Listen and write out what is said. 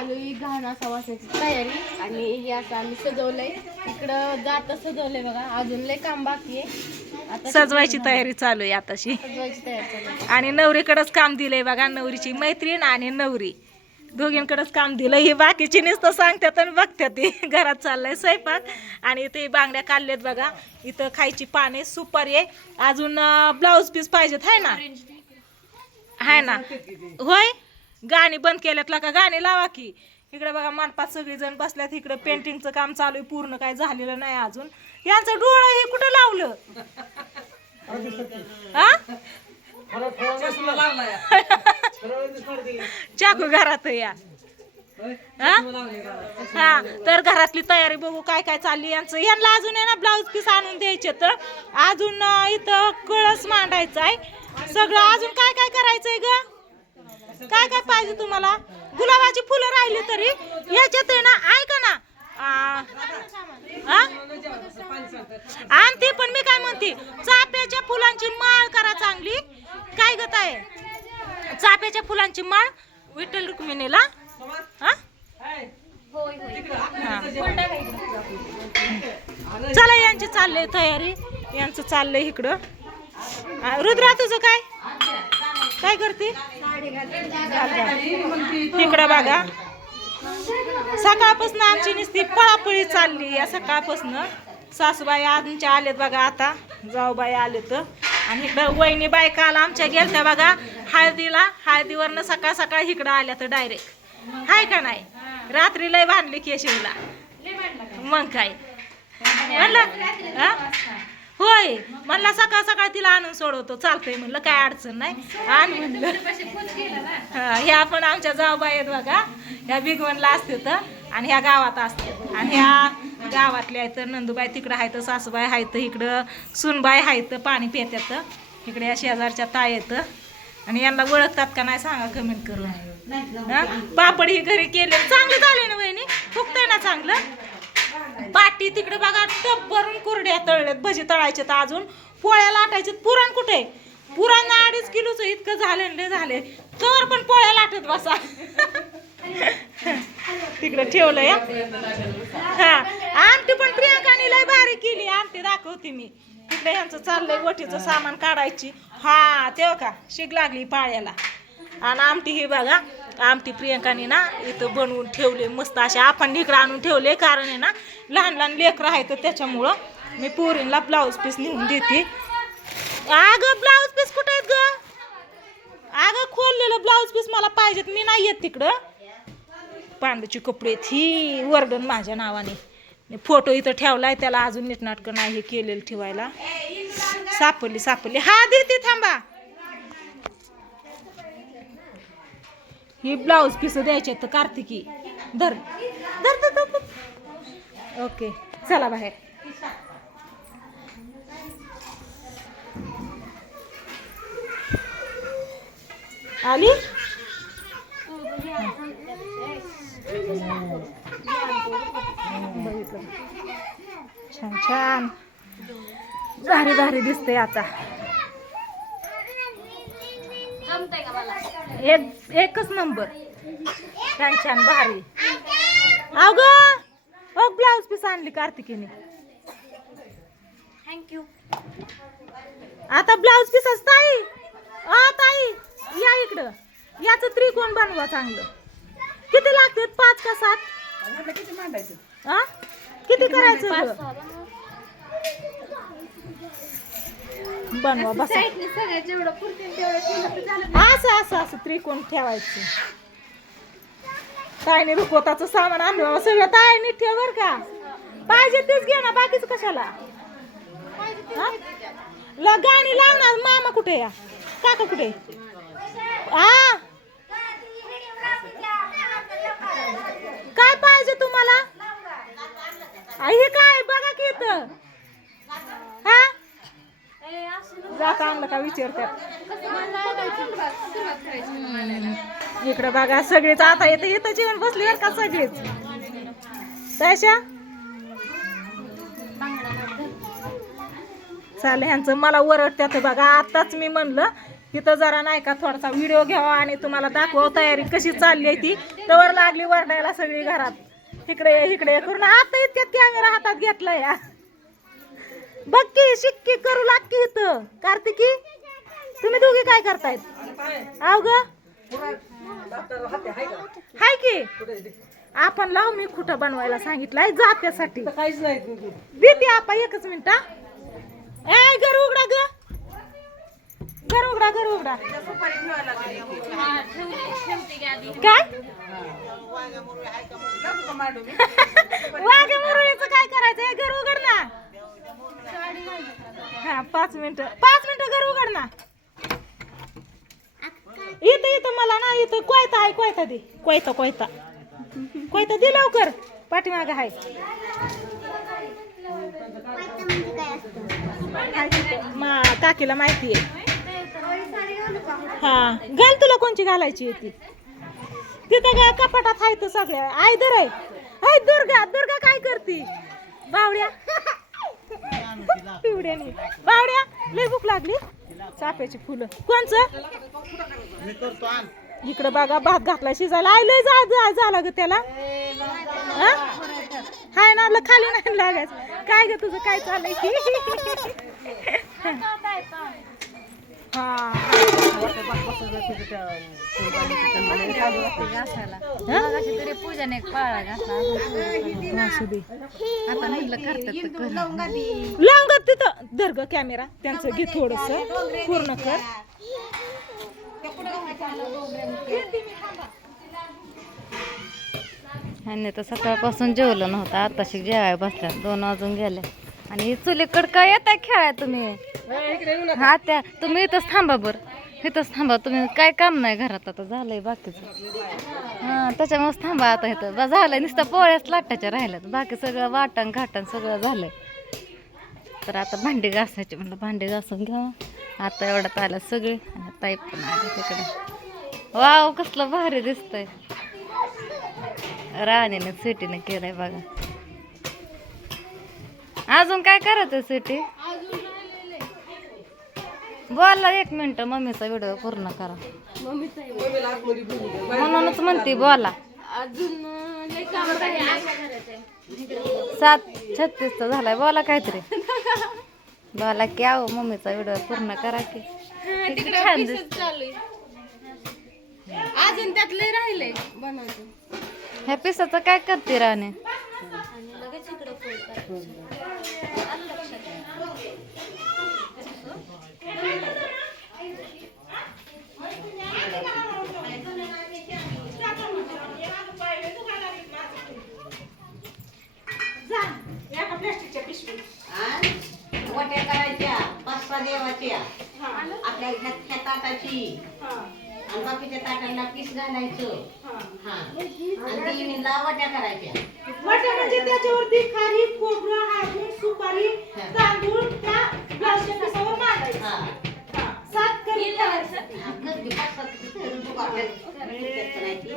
चालू आहे घाण असा वासायची तयारी आणि हे असं आम्ही सजवलंय. इकडं जात सजवलंय बघा. अजून लय काम बाकी आहे. आता सजवायची तयारी चालू आहे आताशी. सजवायची तयारी चालू आहे. आणि नवरीकडेच काम दिलंय बघा. नवरीची मैत्रीण आणि नवरी. दोघींकडेच काम दिलं ही बाकीची नुसतं सांगतात आणि बघतात. ती घरात चाललंय स्वयंपाक. आणि ते बांगड्या काढल्यात बघा. इथं खायची पाने सुपारी आहे. अजून ब्लाऊज पीस पाहिजेत हाय ना? हाय ना? होय? गाणी बंद केल्यात का गाणी लावा की. इकडे बघा मानपात सगळेजण बसल्यात इकडे पेंटिंगचं काम चालू आहे पूर्ण काय झालेलं नाही अजून. यांचं डोळं हे कुठं लावलं? चाकू घरात या. हा? हा तर घरातली तयारी बघू काय काय चालली यांचं यांना अजून आहे ना ब्लाऊज पीस आणून द्यायचे तर अजून इथं कळस मांडायचं आहे. सगळं अजून काय काय करायचंय ग? काय काय पाहिजे तुम्हाला? गुलाबाची फुलं राहिली तरी? याच्यात आहे ना ऐका ना. आ, आणि ते पण मी काय म्हणते चाफ्याच्या फुलांची माळ करा चांगली. काय गत आहे चाफ्याच्या फुलांची माळ? विठ्ठल रुक्मिणीला? हा. चला यांची चाललंय तयारी. यांचं चाललंय इकडं. रुद्रा तुझं काय? काय करते? तिकडं बघा. सकाळपासून आमची नुसती पळापळी चालली. या सकाळपासून सासूबाई आमच्या आलेत बघा आता. जाऊबाई तर आणि इकडं वहिनी बायका आला आमच्या गेलत्या बघा. हळदीला. हळदीवरनं सकाळ सकाळ इकडं आल्या तर डायरेक्ट हाय का नाही? रात्री लय बांधली केशवला मग काय? म्हणलं हा? होय म्हणला सकाळ सकाळ तिला आणून सोडवतो. चालतंय म्हणलं काय अडचण नाही. आण म्हणलं हा, ह्या पण आमच्या जाऊबाई आहेत बघा. ह्या बिगवनला असते तर आणि ह्या गावात असते. आणि ह्या गावातल्या आहेत नंदूबाई तिकडं आहेत सासूबाई आहेत इकडं सुनबाई आहेत पाणी पितात. इकडे या शेजारच्या ताई आहेत. आणि यांना ओळखतात का नाही सांगा कमेंट करून. हा? पापड ही घरी केले चांगलं झाले ना वहिनी? फुकतंय ना चांगलं? पाटी तिकडे बघा टप भरून कुरड्या तळल्यात भजी तळायचे तर अजून. पोळ्या लाटायचे पुरण कुठे? पुरण अडीच किलोचं इतकं झाले लय झाले. तर पण पोळ्या लाटत बसा. तिकडे ठेवलंय हा? आमटी पण प्रियांकाने लय भारी केली. आमटी दाखवते मी. तिकडे यांचं चाललंय वटीचं सामान काढायची. हा तेव्हा का? शिक लागली पाळ्याला. आणि आमटी ही बघा आमटी प्रियंकाने ना इथं बनवून ठेवले मस्त असे आपण इकडं आणून ठेवले कारण आहे ना लहान लहान लेकरं आहेत त्याच्यामुळं मी पोरींला ब्लाऊज पीस नेऊन देते. अगं ब्लाऊज पीस कुठं आहेत ग? अगं खोललेलं ब्लाऊज पीस मला पाहिजेत मी नाही येत तिकडं. पांडूचे कपडे ही वर्डन माझ्या नावाने. फोटो इथं ठेवलाय त्याला अजून नीटनाटकं नाही हे केलेलं ठेवायला. सापडली सापडली. हा देते थांबा. ही ब्लाऊज पीस द्यायचे तर कार्तिकी धर. धर धर धर, धर. ओके चला बाहेर. आली छान छान. भारी भारी दिसते आता. जमतंय का मला? एक एकच नंबर. छान छान भारी. अग ओ ब्लाऊज पीस आणली कार्तिकीने. थँक्यू आता ब्लाऊज पीस ताई. आ ताई या इकडं. याचं त्रिकोण बनवा चांगलं. किती लागते पाच का सात? आ? किती करायचं ग? बनवा बसा साईडने सगळ्या जेवढं पुरतील तेवढं केलं झालं असं असं असं त्रिकोण ठेवायचं. ताईने रुकवताचं सामान आणलं बाबा सगळं ताईने ठेव बर का. पाहिजे तेच घे ना बाकीच कशाला? ल गाणी लावणार मामा कुठे या? काका कुठे? हा? काय पाहिजे तुम्हाला? हे काय? बघा की इथं. जाता आणलं का विचारतात इकडं बघा सगळेच आता येतं इथं जेवण बसली बरं का सगळेच? तशा? चालेल ह्यांचं मला ओरडत्यात बघा आताच मी म्हणलं तिथं जरा नाही का थोडासा व्हिडिओ घ्यावा आणि तुम्हाला दाखवा तयारी कशी चालली आहे ती. तवर लागली वरडायला सगळी घरात. इकडे इकडे करून आता इतक्यात कॅमेरा हातात घेतला या बघ की शिक्की करू लाग की इथं. कार्तिकी तुम्ही दोघी काय करतायत? आव ग? हाय की. आपण लाव मी कुठं बनवायला सांगितलंय? जात्यासाठी काहीच नाही देते आपा एकच मिनिट ए घर उघडा ग. घर उघडा घर उघडा. काय? वाघ मुरळीच काय करायचं हे घर उघड ना हा पाच मिनिट. पाच मिनिट घर उघड ना. इथं इथं मला ना इथं कोयता आहे कोयता दे. कोयता कोयता. कोयता दे लवकर. पाठीमाग आहे मा काकीला माहिती आहे हा. घाल तुला कोणची घालायची होती ती. तिथं काय कपाटात आहे तर सगळ्या. आय दर आहे. दुर्गा दुर्गा काय करते? बावड्या पिवड्याने बावड्या लय भूक लागली. चाफ्याची फुलं. कोणचं? इकडं बघा भात घातला शिजायला. आय लय जा जा- झाला ग त्याला. हाय ना ल- खाली नाही लागायचं. काय ग तुझं? काय चाललंय? की तरी पूजन एक पाळा घातला. आता म्हणलं करतात. लावून तिथं. धर ग कॅमेरा त्यांचं घे थोडस. पूर्ण कर. ह्यांनी तर सकाळपासून जेवलं नव्हतं. आताशी जेवाय बसल्या दोन वाजून गेले. आणि चुलीकड काय येत आहे खेळाय तुम्ही? हा त्या तुम्ही इथंच थांबा बर. इथंच थांबा तुम्ही काय काम नाही घरात आता झालंय बाकीचं. हा त्याच्यामुळेच थांबा आता इथं. बा झालंय नुसतं पोळ्याच लाटाच्या राहिल्यात. बाकी सगळं वाटण घाटण सगळं झालंय. तर आता भांडी घासायची म्हणलं भांडी घासून घ्या आता एवढ्यात आलं सगळे. ताई पण आले तिकडे. वाव कसलं भारी दिसतंय. राणीने सिटीने केलंय बघा. अजून काय करायचं सिटी? बोला एक मिनिट मम्मीचा व्हिडिओ पूर्ण करा. म्हणूनच म्हणते बोला. सात छत्तीसचा झालाय बोला काहीतरी. बोला की आहो मम्मीचा व्हिडिओ पूर्ण करा की. किती छान अजून त्यातले राहिले. बनवतो. ह्या पिसाचं काय करते राणे? वट्या घालाय ह्या ताटाची. आणि बाकीच्या ताटांना पीस घालायचं. हा. आणि देवीला करायच्या. वाट्या म्हणजे त्याच्यावरती खारी खोबरं हाजून सुपारी तांदूळ त्या ग्लासच्या पिसावर मांडायचं. हा. सात करी करायची.